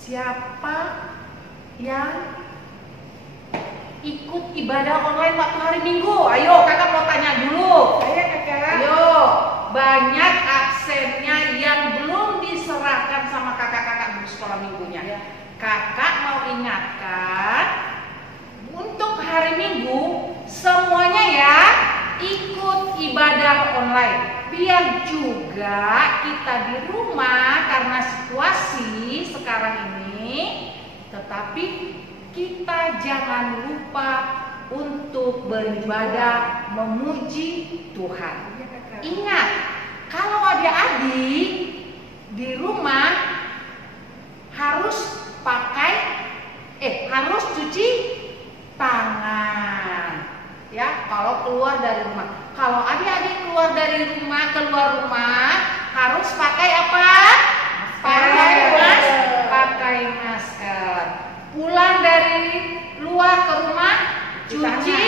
siapa yang ikut ibadah online waktu hari Minggu? Ayo, kakak mau tanya dulu. Saya kakak. Ayo, banyak absennya yang belum diserahkan sama kakak-kakak di sekolah minggunya. Ya. Kakak mau ingatkan, untuk hari Minggu semuanya ya ikut ibadah online. Biar juga kita di rumah karena situasi sekarang ini, tetapi kita jangan lupa untuk beribadah memuji Tuhan. Ingat, kalau adik-adik di rumah harus harus cuci tangan. Ya, kalau keluar dari rumah. Kalau adik-adik keluar rumah harus pakai apa? Pakai masker. Pulang dari luar ke rumah cuci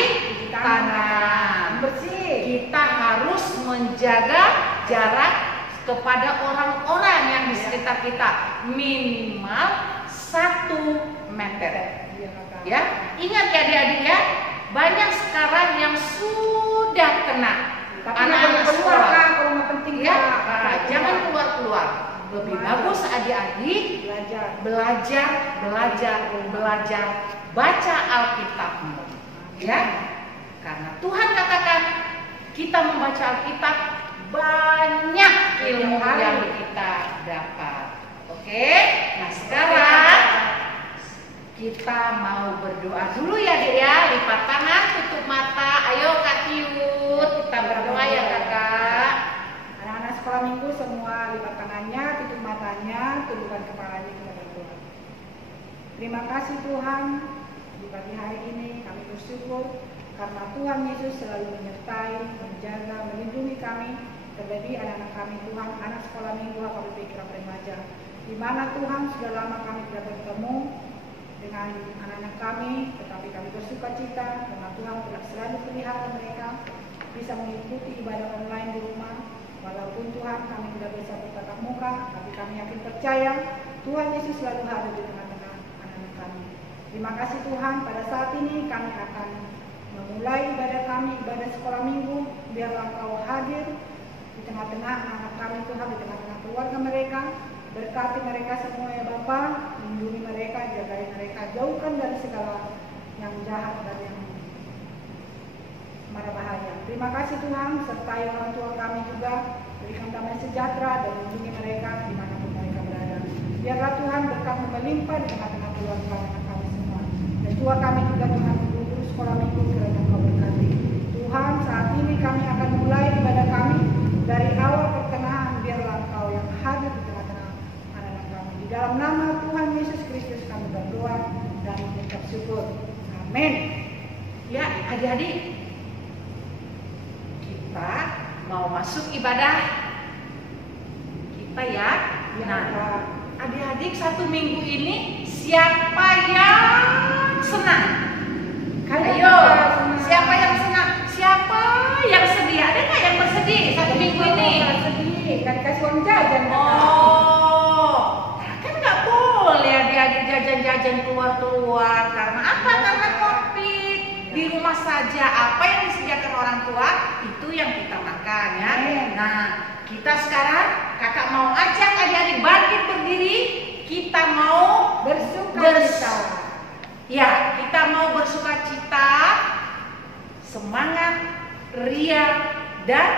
tangan. Bersih. Kita harus menjaga jarak kepada orang-orang yang di sekitar kita minimal 1 meter. Ya, ingat ya adik-adik ya. Banyak sekarang yang sudah kena. Anak-anak sekolah. Kalau nggak penting ya, jangan keluar-keluar. Lebih bagus adik-adik belajar baca Alkitab. Ya, karena Tuhan katakan kita membaca Alkitab banyak ilmu yang kita dapat. Oke, nah sekarang kita mau berdoa dulu ya Dek ya. Lipat tangan, tutup mata. Ayo Kak Tiut, kita berdoa ya kakak. Anak-anak sekolah minggu semua lipat tangannya, tutup matanya, tundukkan kepalanya, kita berdoa. Terima kasih Tuhan, di pagi hari ini kami bersyukur karena Tuhan Yesus selalu menyertai, menjaga, melindungi kami, terlebih anak-anak kami Tuhan, anak sekolah minggu HKBP Kirap Remaja, di mana Tuhan sudah lama kami tidak bertemu dengan anak-anak kami, tetapi kami bersuka cita karena Tuhan telah selalu pelihara mereka bisa mengikuti ibadah online di rumah. Walaupun Tuhan kami tidak bisa bertatap muka, tapi kami yakin percaya Tuhan Yesus selalu hadir di tengah-tengah anak-anak kami. Terima kasih Tuhan, pada saat ini kami akan memulai ibadah kami, ibadah sekolah minggu. Biarlah Engkau hadir di tengah-tengah anak-anak kami Tuhan, di tengah-tengah keluarga mereka. Berkati mereka semua ya Bapa, lindungi mereka, jagai mereka, jauhkan dari segala yang jahat dan yang mara bahaya. Terima kasih Tuhan, sertai orang tua kami juga, berikan damai sejahtera dan lindungi mereka dimanapun mereka berada. Biarlah Tuhan berkat melimpah di tengah-tengah keluarga anak kami semua. Dan tua kami juga Tuhan guru sekolah minggu kiranya Engkau berkati. Tuhan, saat ini kami akan mulai ibadah kami dari awal pertengahan, biarlah Engkau yang hadir di tengah-tengah anak-anak kami. Di dalam nama Tuhan Yesus Kristus kami berdoa dan mengucap syukur. Amin. Ya, adik-adik, kita mau masuk ibadah kita ya. Nah, adik-adik 1 minggu ini siapa yang senang? Ayo, siapa yang senang? Siapa yang sedih? Ada nggak yang bersedih 1 minggu ini? Sedih, kan kasih uang jajan. Oh, kan nggak boleh adik-adik jajan-jajan keluar-keluar. Karena apa? Karena COVID. Di rumah saja, apa yang disediakan orang tua itu yang kita makan ya. Nah, kita sekarang kakak mau ajak adik-adik bangkit berdiri. Kita mau Bersukacita. Ya, kita mau bersukacita, semangat, ria dan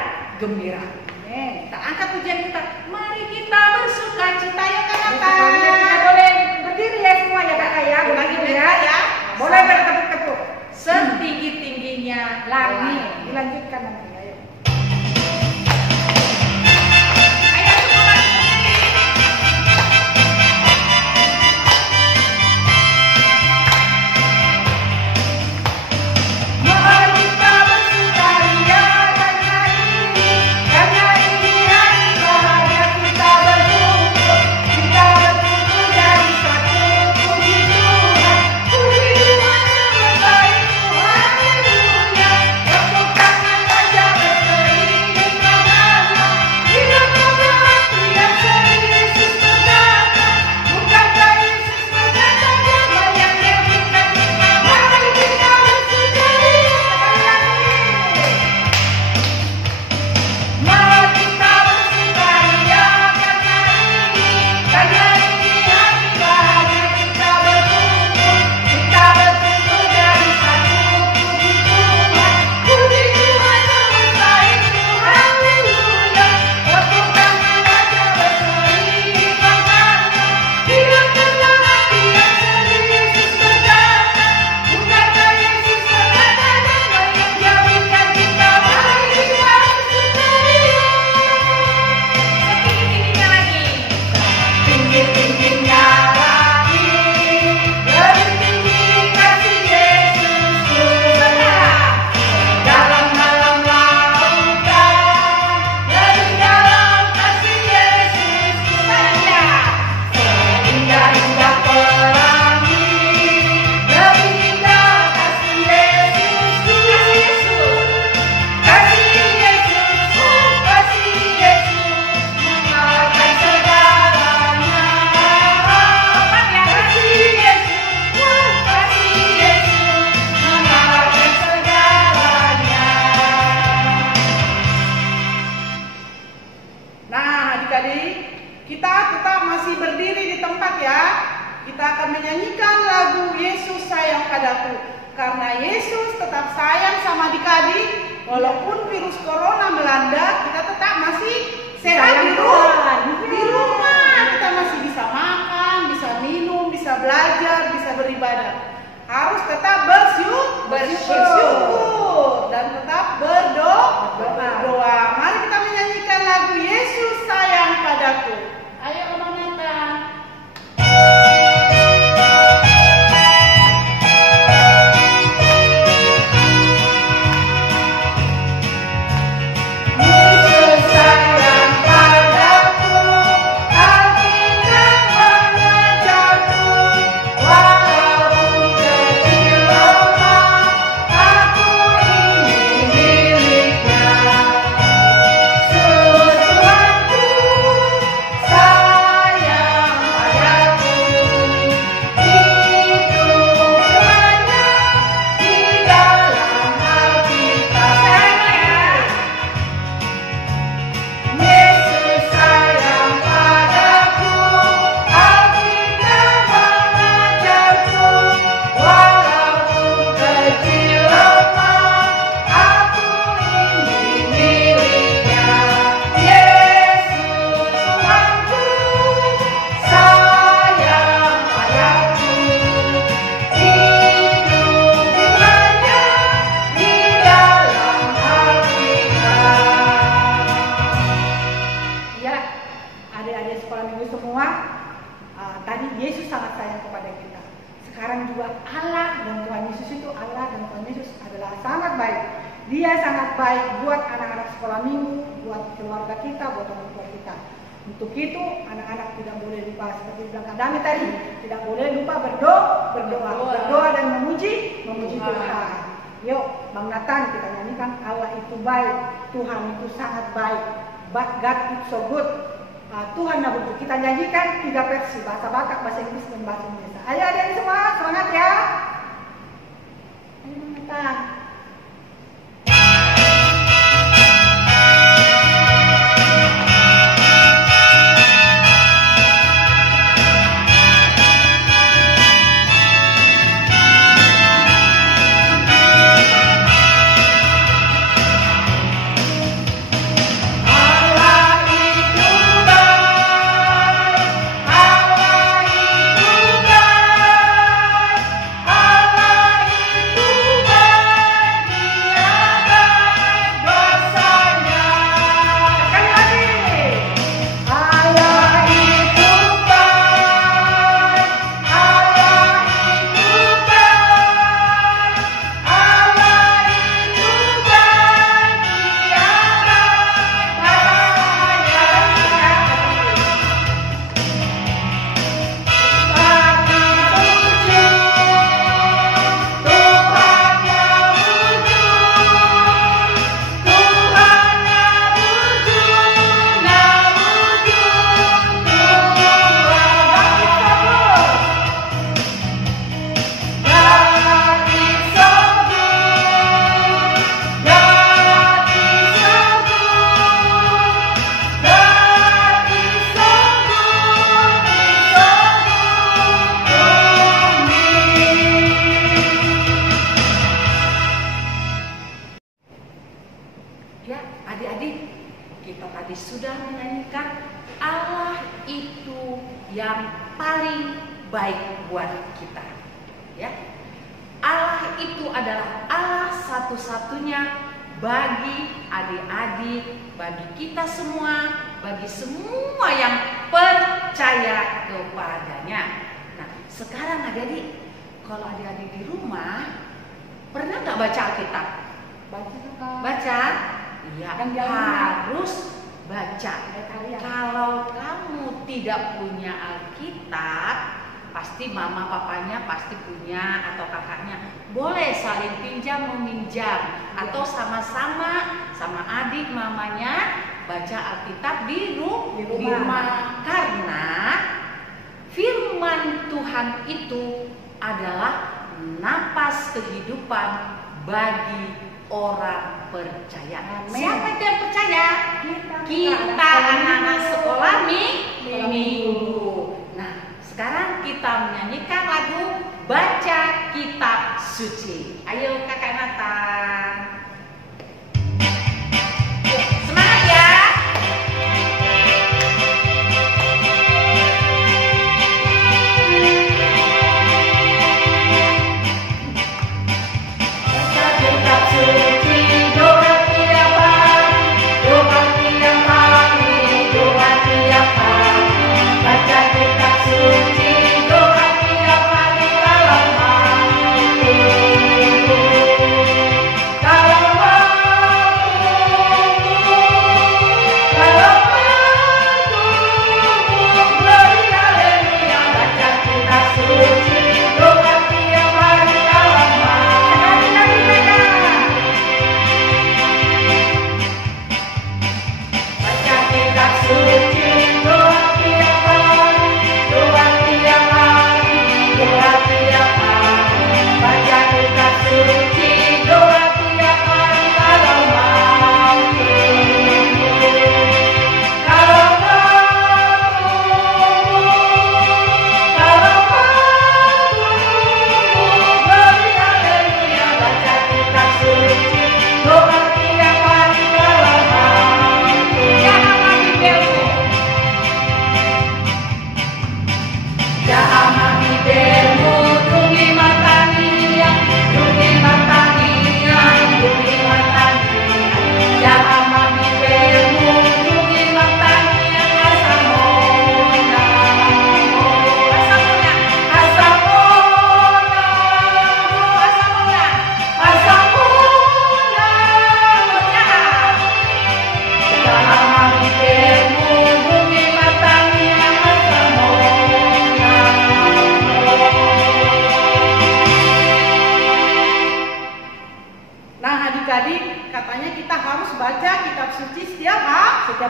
gembira. Kita angkat pujian kita. Mari kita bersukacita ya kakak. Kita boleh berdiri ya semua ya kakak ya. Berdiri ya. Boleh bertepuk-tepuk. Setinggi-tingginya langit. Dilanjutkan nanti. Ayo. Ayo semua berdiri. Mari kita bersukaria karena ini hari bahagia kita berkumpul dari kita akan menyanyikan lagu Yesus Sayang Padaku. Karena Yesus tetap sayang sama adik-adik, walaupun virus corona melanda, kita tetap masih sehat di rumah. Kita masih bisa makan, bisa minum, bisa belajar, bisa beribadah. Harus tetap bersyukur dan tetap berdoa. Mari kita menyanyikan lagu Yesus Sayang Padaku. Ayo Oma Nathan. Dia sangat baik buat anak-anak sekolah minggu, buat keluarga kita, buat orang tua kita. Untuk itu anak-anak tidak boleh lupa seperti bilang Kak Dami tadi, tidak boleh lupa berdoa dan memuji Tuhan. Yuk, Bang Nathan kita nyanyikan Allah itu baik, Tuhan itu sangat baik. But God is so good. Tuhan Nabi kita nyanyikan 3 versi, bahasa Batak, bahasa Inggris dan bahasa Indonesia. Ayo adik-adik semua semangat ya. Ayo Bang Nathan. Baik buat kita, ya. Allah itu adalah Allah satu-satunya bagi adik-adik, bagi kita semua, bagi semua yang percaya kepadanya. Nah, sekarang adik-adik, kalau adik-adik di rumah pernah nggak baca Alkitab? Baca? Iya, harus baca. Kalau kamu tidak punya Alkitab, pasti mama papanya pasti punya atau kakaknya, boleh saling pinjam meminjam atau sama-sama sama adik mamanya baca Alkitab di rumah. Karena firman Tuhan itu adalah napas kehidupan bagi orang percaya. Amen. Siapa yang percaya? Kita anak-anak sekolah minggu. Nah, Sekarang kita menyanyikan lagu Baca Kitab Suci. Ayo Kakak Nathan. Semangat ya. Baca Kitab Suci, doa tiap hari, doa tiap hari, doa tiap hari. Baca Kitab Suci, doa tiap hari kalau mampu. Kalau mampu, kalau mampu, glory haleluya. Baca Kitab Suci, doa tiap hari kalau mampu. Baca Kitab Suci, doa tiap hari, doa tiap hari, doa tiap hari. Baca Kitab Suci, doa tiap hari kalau mampu. Kalau mampu, kalau mampu, glory haleluya. Baca Kitab Suci, doa tiap hari kalau mampu. Jangan mati belmu. Jangan mati belmu, dungi matania, dungi matania, dungi matania. Jangan mati belmu, dungi matania, asamona, asamona, asamona, asamona, asamona, jangan. Jangan mati belmu, dungi matania, asamona. Nah, adik-adik, katanya kita harus baca kitab suci setiap hari.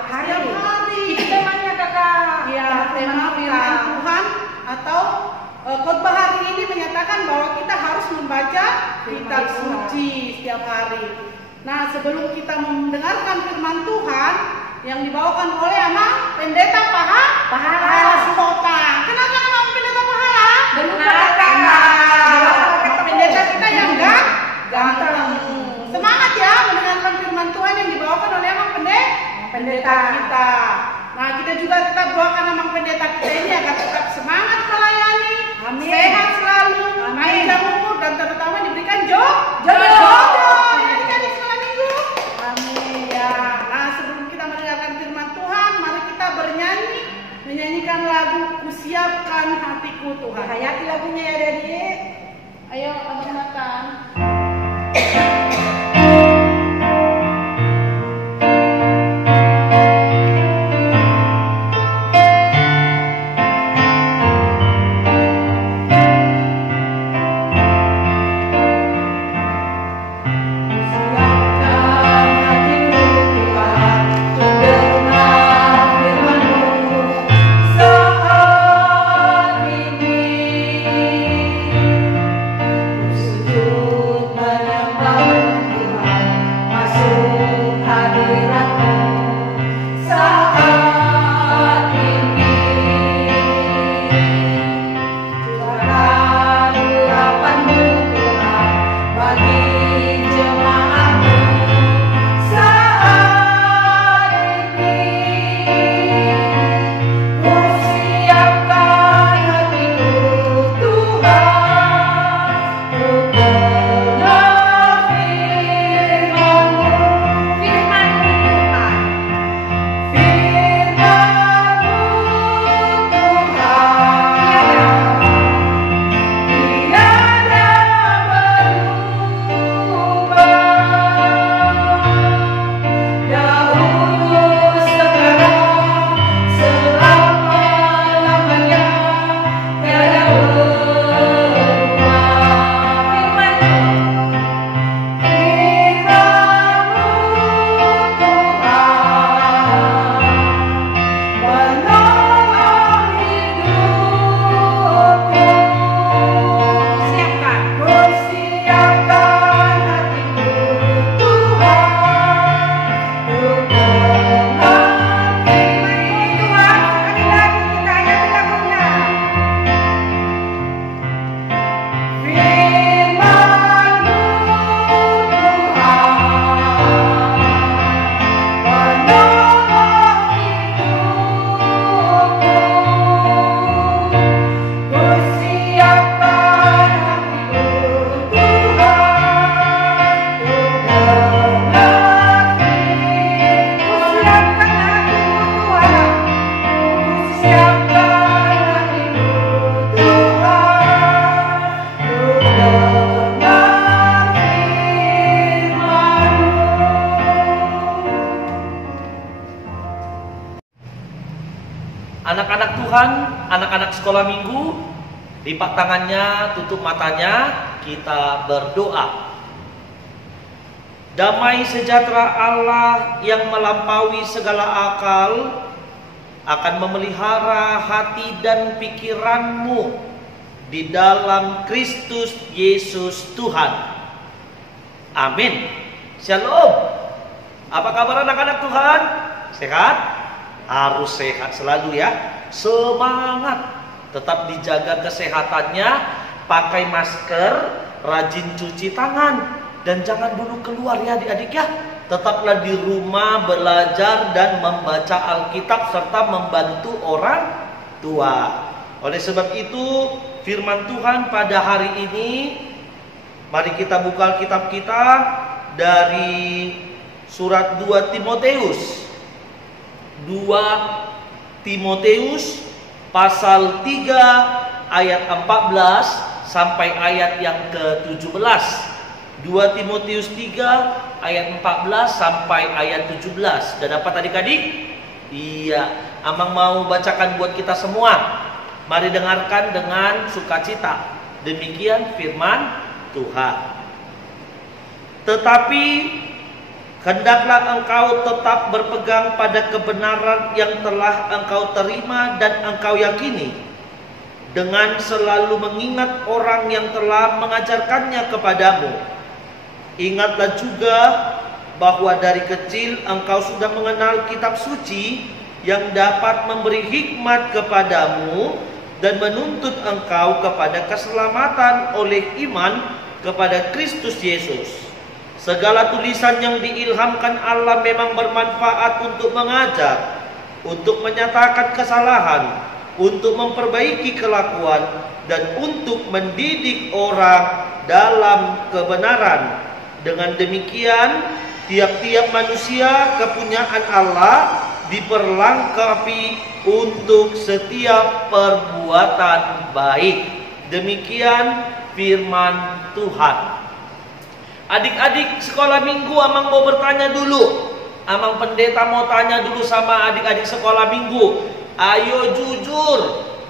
hari. Itu temanya Kakak. Ya, tema firman Tuhan atau khotbah hari ini menyatakan bahwa kita harus membaca kitab Tuhan. suci setiap hari. Nah, sebelum kita mendengarkan firman Tuhan yang dibawakan oleh anak pendeta Pahala Sultan. Kenapa nama pendeta Pahala? Nama pendeta kita yang ganteng. Semangat ya mendengarkan firman Tuhan yang dibawakan oleh Amang pendeta kita. Nah, kita juga tetap doakan Amang pendeta kita ini agar tetap semangat melayani, Amin. sehat selalu, Amin. panjang umur dan terutama diberikan jodoh. Ya, adik-adik sekolah minggu. Amin. Ya, nah sebelum kita mendengarkan firman Tuhan, mari kita bernyanyi, menyanyikan lagu Kusiapkan Hatiku Tuhan. Hayati lagunya ya adik-adik. Ayo, Abang Nathan. Sujud menyembah anak-anak sekolah minggu, lipat tangannya, tutup matanya, kita berdoa. Damai sejahtera Allah yang melampaui segala akal akan memelihara hati dan pikiranmu di dalam Kristus Yesus Tuhan. Amin. Shalom. Apa kabar anak-anak Tuhan? Sehat? Harus sehat selalu ya. Semangat. Tetap dijaga kesehatannya, pakai masker, rajin cuci tangan, dan jangan dulu keluar ya adik-adik ya. Tetaplah di rumah belajar dan membaca Alkitab serta membantu orang tua. Oleh sebab itu, firman Tuhan pada hari ini, mari kita buka Alkitab kita dari surat 2 Timoteus. 2 Timoteus pasal 3 ayat 14 sampai ayat yang ke-17. 2 Timoteus 3 ayat 14 sampai ayat 17. Sudah dapat adik-adik? Iya, Amang mau bacakan buat kita semua. Mari dengarkan dengan sukacita. Demikian firman Tuhan. Tetapi hendaklah engkau tetap berpegang pada kebenaran yang telah engkau terima dan engkau yakini, dengan selalu mengingat orang yang telah mengajarkannya kepadamu. Ingatlah juga bahwa dari kecil engkau sudah mengenal kitab suci yang dapat memberi hikmat kepadamu dan menuntut engkau kepada keselamatan oleh iman kepada Kristus Yesus. Segala tulisan yang diilhamkan Allah memang bermanfaat untuk mengajar, untuk menyatakan kesalahan, untuk memperbaiki kelakuan, dan untuk mendidik orang dalam kebenaran. Dengan demikian, tiap-tiap manusia kepunyaan Allah diperlengkapi untuk setiap perbuatan baik. Demikian firman Tuhan. Adik-adik sekolah minggu, Amang mau bertanya dulu. Amang pendeta mau tanya dulu sama adik-adik sekolah minggu. Ayo jujur,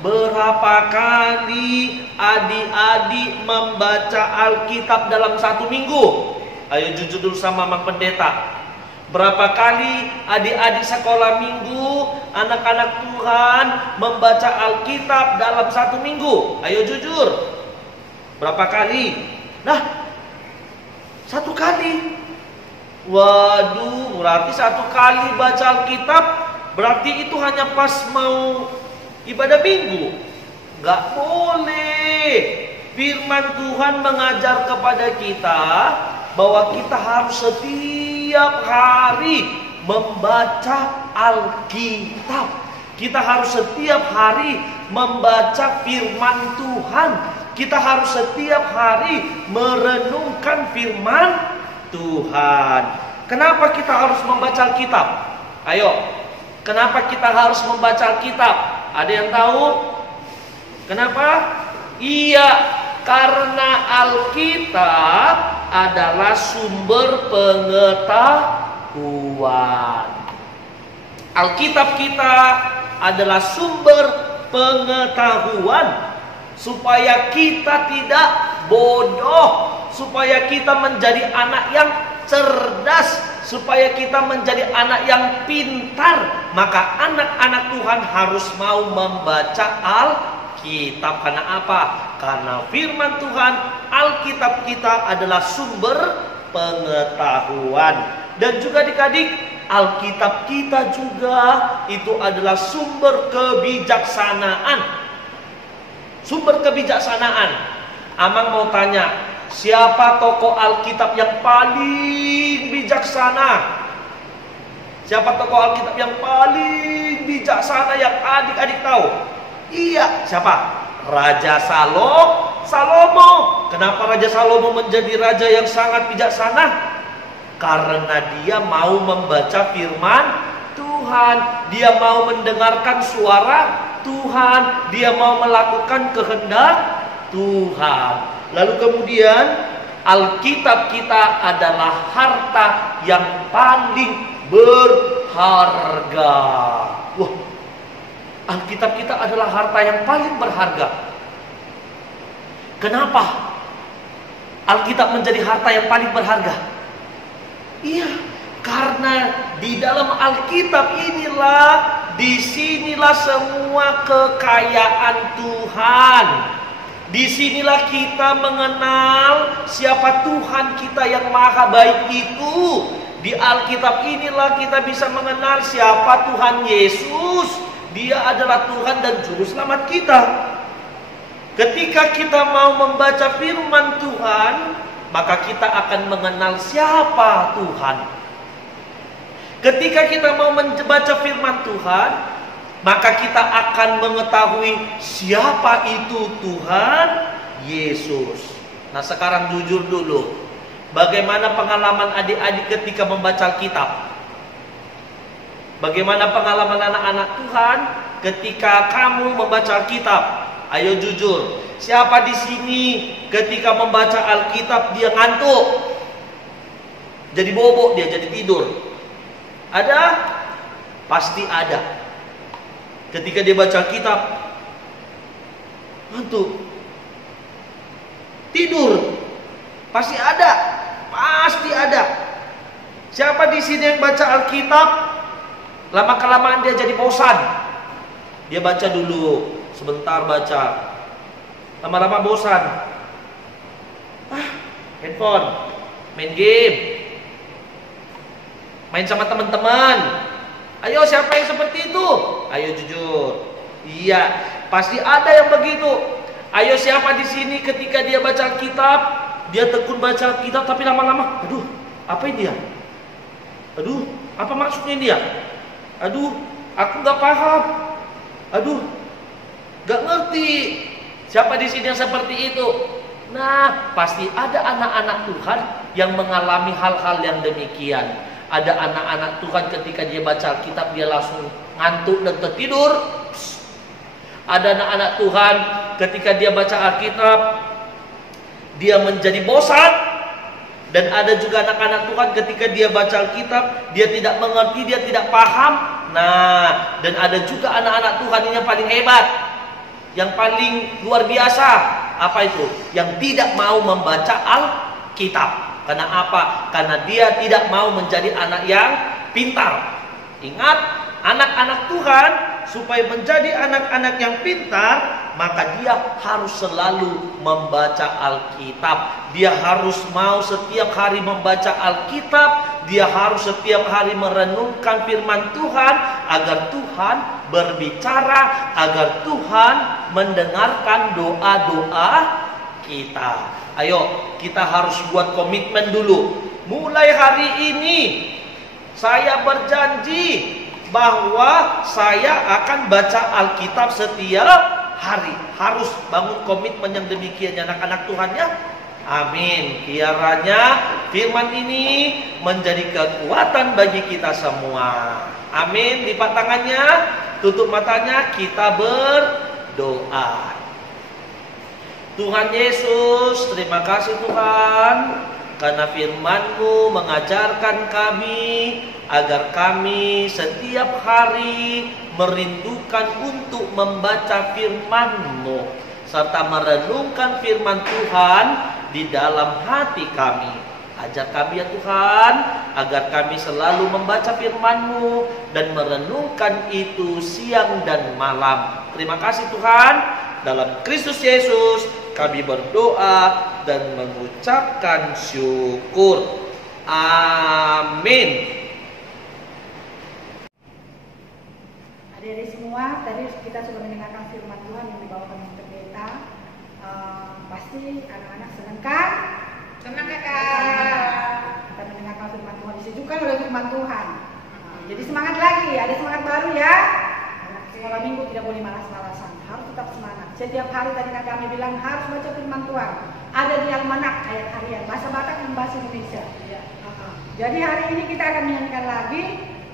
berapa kali adik-adik membaca Alkitab dalam satu minggu? Ayo jujur dulu sama Amang pendeta. Berapa kali adik-adik sekolah minggu, anak-anak Tuhan membaca Alkitab dalam satu minggu? Ayo jujur. Berapa kali? Nah, satu kali. Waduh, berarti satu kali baca Alkitab, berarti itu hanya pas mau ibadah minggu. Gak boleh. Firman Tuhan mengajar kepada kita bahwa kita harus setiap hari membaca Alkitab. Kita harus setiap hari membaca firman Tuhan. Kita harus setiap hari merenungkan firman Tuhan. Kenapa kita harus membaca Alkitab? Ayo, kenapa kita harus membaca Alkitab? Ada yang tahu? Kenapa? Iya, karena Alkitab adalah sumber pengetahuan. Alkitab kita adalah sumber pengetahuan, supaya kita tidak bodoh, supaya kita menjadi anak yang cerdas, supaya kita menjadi anak yang pintar. Maka anak-anak Tuhan harus mau membaca Alkitab. Karena apa? Karena firman Tuhan, Alkitab kita adalah sumber pengetahuan. Dan juga adik-adik, Alkitab kita juga itu adalah sumber kebijaksanaan. Sumber kebijaksanaan. Amang mau tanya, siapa tokoh Alkitab yang paling bijaksana? Siapa tokoh Alkitab yang paling bijaksana yang adik-adik tahu? Iya, siapa? Raja Salomo. Kenapa Raja Salomo menjadi raja yang sangat bijaksana? Karena dia mau membaca firman Tuhan. Dia mau mendengarkan suara Tuhan, dia mau melakukan kehendak Tuhan. Lalu kemudian Alkitab kita adalah harta yang paling berharga. Wah, Alkitab kita adalah harta yang paling berharga. Kenapa Alkitab menjadi harta yang paling berharga? Iya, karena di dalam Alkitab inilah, disinilah semua kekayaan Tuhan. Disinilah kita mengenal siapa Tuhan kita yang maha baik itu. Di Alkitab inilah kita bisa mengenal siapa Tuhan Yesus. Dia adalah Tuhan dan Juru Selamat kita. Ketika kita mau membaca firman Tuhan, maka kita akan mengenal siapa Tuhan. Ketika kita mau membaca firman Tuhan, maka kita akan mengetahui siapa itu Tuhan Yesus. Nah, sekarang jujur dulu, bagaimana pengalaman adik-adik ketika membaca Alkitab? Bagaimana pengalaman anak-anak Tuhan ketika kamu membaca Alkitab? Ayo jujur, siapa di sini ketika membaca Alkitab dia ngantuk? Jadi bobo dia, jadi tidur. Ada? Pasti ada. Ketika dia baca Alkitab, ngantuk, tidur, pasti ada. Pasti ada. Siapa di sini yang baca Alkitab, lama-kelamaan dia jadi bosan? Dia baca dulu, sebentar baca, lama-lama bosan. Handphone, main game, main sama teman-teman. Ayo, siapa yang seperti itu? Ayo jujur. Iya, pasti ada yang begitu. Ayo, siapa di sini ketika dia baca Alkitab, dia tekun baca Alkitab, tapi lama-lama, aduh, apa ini dia? Aduh, apa maksudnya dia? Aduh, aku gak paham. Aduh, gak ngerti. Siapa di sini yang seperti itu? Nah, pasti ada anak-anak Tuhan yang mengalami hal-hal yang demikian. Ada anak-anak Tuhan ketika dia baca Alkitab dia langsung ngantuk dan tertidur. Ada anak-anak Tuhan ketika dia baca Alkitab dia menjadi bosan. Dan ada juga anak-anak Tuhan ketika dia baca Alkitab dia tidak mengerti, dia tidak paham. Nah, dan ada juga anak-anak Tuhan ini yang paling hebat, yang paling luar biasa. Apa itu? Yang tidak mau membaca Alkitab. Karena apa? Karena dia tidak mau menjadi anak yang pintar. Ingat, anak-anak Tuhan supaya menjadi anak-anak yang pintar, maka dia harus selalu membaca Alkitab. Dia harus mau setiap hari membaca Alkitab. Dia harus setiap hari merenungkan firman Tuhan agar Tuhan berbicara, agar Tuhan mendengarkan doa-doa kita. Ayo, kita harus buat komitmen dulu. Mulai hari ini saya berjanji bahwa saya akan baca Alkitab setiap hari. Harus bangun komitmen yang demikian ya anak-anak Tuhan ya. Amin. Kiranya firman ini menjadi kekuatan bagi kita semua. Amin. Lipat tangannya, tutup matanya, kita berdoa. Tuhan Yesus, terima kasih Tuhan, karena firman-Mu mengajarkan kami agar kami setiap hari merindukan untuk membaca firman-Mu serta merenungkan firman Tuhan di dalam hati kami. Ajar kami ya Tuhan, agar kami selalu membaca firman-Mu dan merenungkan itu siang dan malam. Terima kasih Tuhan, dalam Kristus Yesus kami berdoa dan mengucapkan syukur. Amin. Adik-adik semua, tadi kita sudah mendengarkan firman Tuhan yang dibawakan oleh pendeta. Pasti anak-anak senang kan? Senang kakak. Kita mendengarkan firman Tuhan, disejukkan oleh firman Tuhan. Jadi semangat lagi, ada semangat baru ya. Anak sekolah minggu tidak boleh malas-malasan, harus tetap semangat. Setiap hari tadi kami bilang harus baca firman Tuhan. Ada di almanak ayat harian, bahasa Batak dan bahasa Indonesia. Jadi hari ini kita akan menyanyikan lagi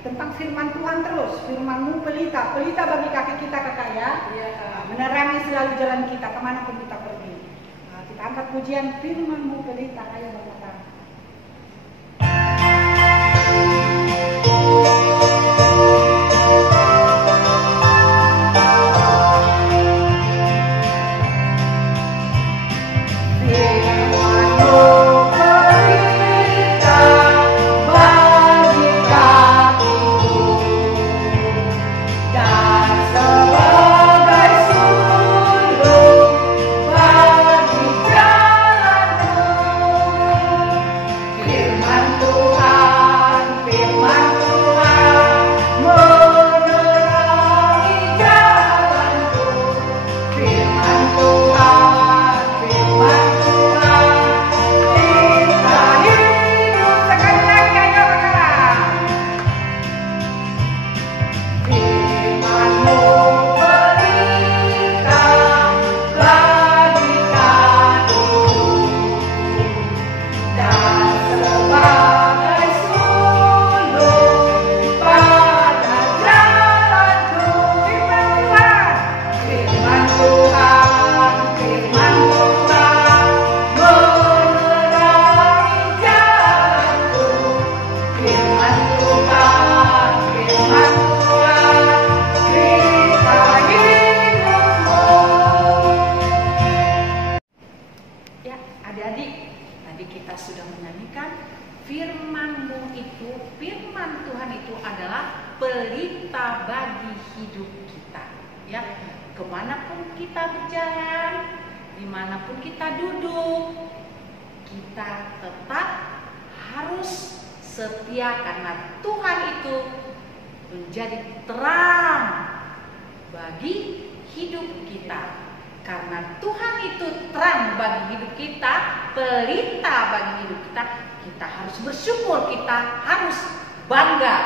tentang firman Tuhan terus. Firman-Mu pelita, pelita bagi kaki kita kakak ya. Menerangi selalu jalan kita kemanapun kita pergi. Kita angkat pujian firman-Mu pelita. Ayo berkata. kita sudah menyanyikan, firman-Mu itu, firman Tuhan itu adalah pelita bagi hidup kita. Ya, kemanapun kita berjalan, dimanapun kita duduk, kita tetap harus setia karena Tuhan itu menjadi terang bagi hidup kita. Karena Tuhan itu terang bagi hidup kita, pelita bagi hidup kita, kita harus bersyukur, kita harus bangga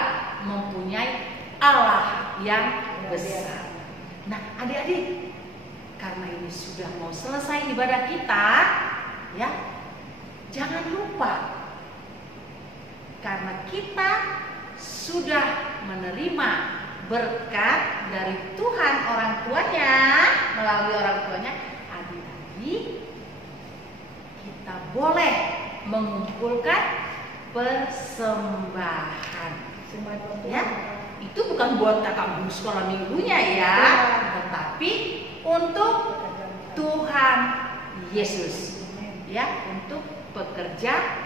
mempunyai Allah yang besar. Nah, adik-adik, karena ini sudah mau selesai ibadah kita, ya, jangan lupa, karena kita sudah menerima berkat dari Tuhan orang tuanya, melalui orang tuanya, adik-adik, kita boleh mengumpulkan persembahan. Ya, itu bukan buat kakak guru sekolah minggunya ya, tetapi untuk Tuhan Yesus, ya, untuk pekerja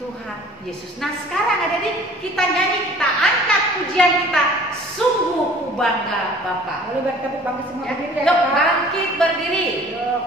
Tuhan Yesus. Nah, sekarang adik-adik, kita nyanyi, kita angkat pujian kita, sungguh ku bangga Bapa. Boleh bangkit semua Ya, berdiri ya, yuk Kak? bangkit berdiri. Yuk.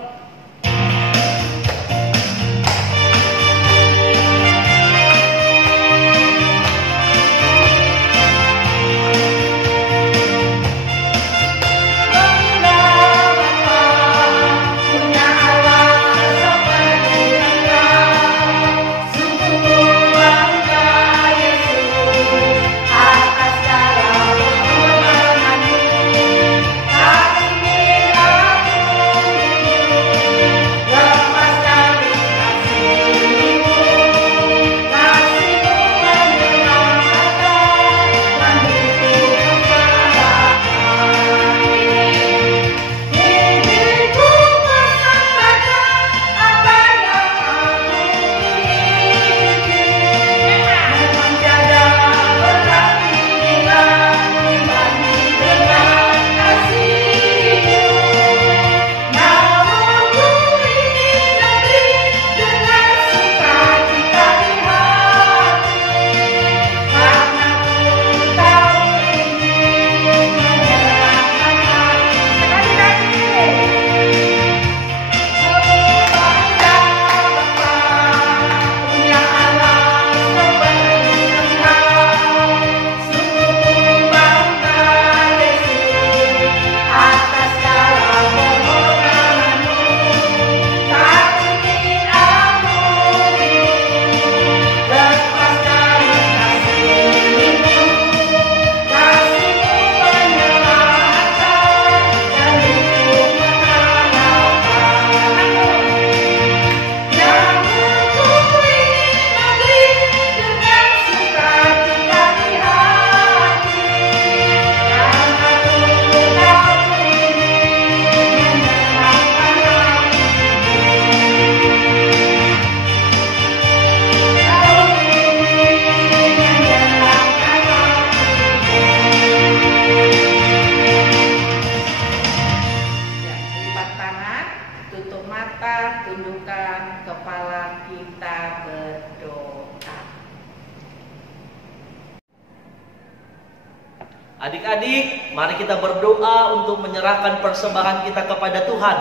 Adik-adik, mari kita berdoa untuk menyerahkan persembahan kita kepada Tuhan.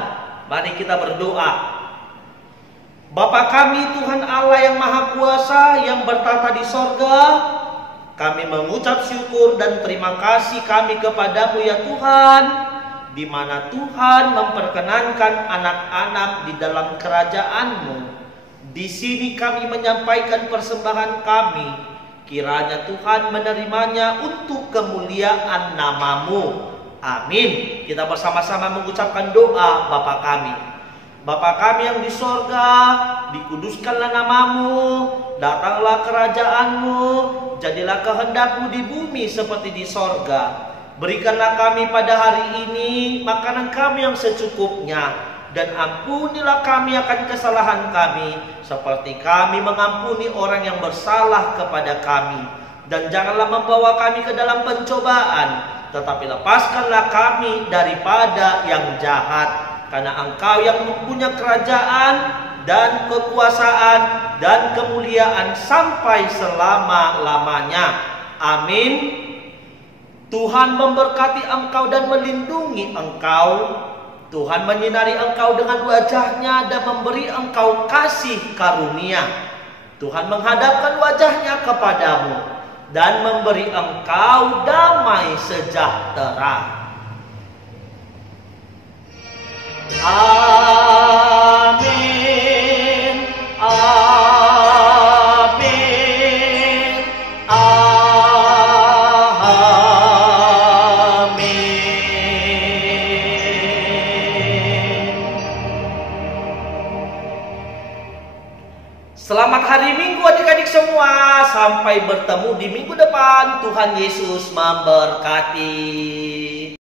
Mari kita berdoa. Bapa kami, Tuhan Allah yang Maha Kuasa, yang bertata di sorga, kami mengucap syukur dan terima kasih kami kepadamu ya Tuhan, di mana Tuhan memperkenankan anak-anak di dalam kerajaan-Mu. Di sini kami menyampaikan persembahan kami. Kiranya Tuhan menerimanya untuk kemuliaan nama-Mu. Amin. Kita bersama-sama mengucapkan doa Bapa kami. Bapa kami yang di sorga, dikuduskanlah nama-Mu, datanglah kerajaan-Mu, jadilah kehendak-Mu di bumi seperti di sorga. Berikanlah kami pada hari ini makanan kami yang secukupnya, dan ampunilah kami akan kesalahan kami, seperti kami mengampuni orang yang bersalah kepada kami. Dan janganlah membawa kami ke dalam pencobaan, tetapi lepaskanlah kami daripada yang jahat. Karena Engkau yang punya kerajaan dan kekuasaan dan kemuliaan sampai selama-lamanya. Amin. Tuhan memberkati engkau dan melindungi engkau. Tuhan menyinari engkau dengan wajah-Nya dan memberi engkau kasih karunia. Tuhan menghadapkan wajah-Nya kepadamu dan memberi engkau damai sejahtera. Amin. Amin. Amin. Selamat hari Minggu adik-adik semua. Sampai bertemu di minggu depan. Tuhan Yesus memberkati.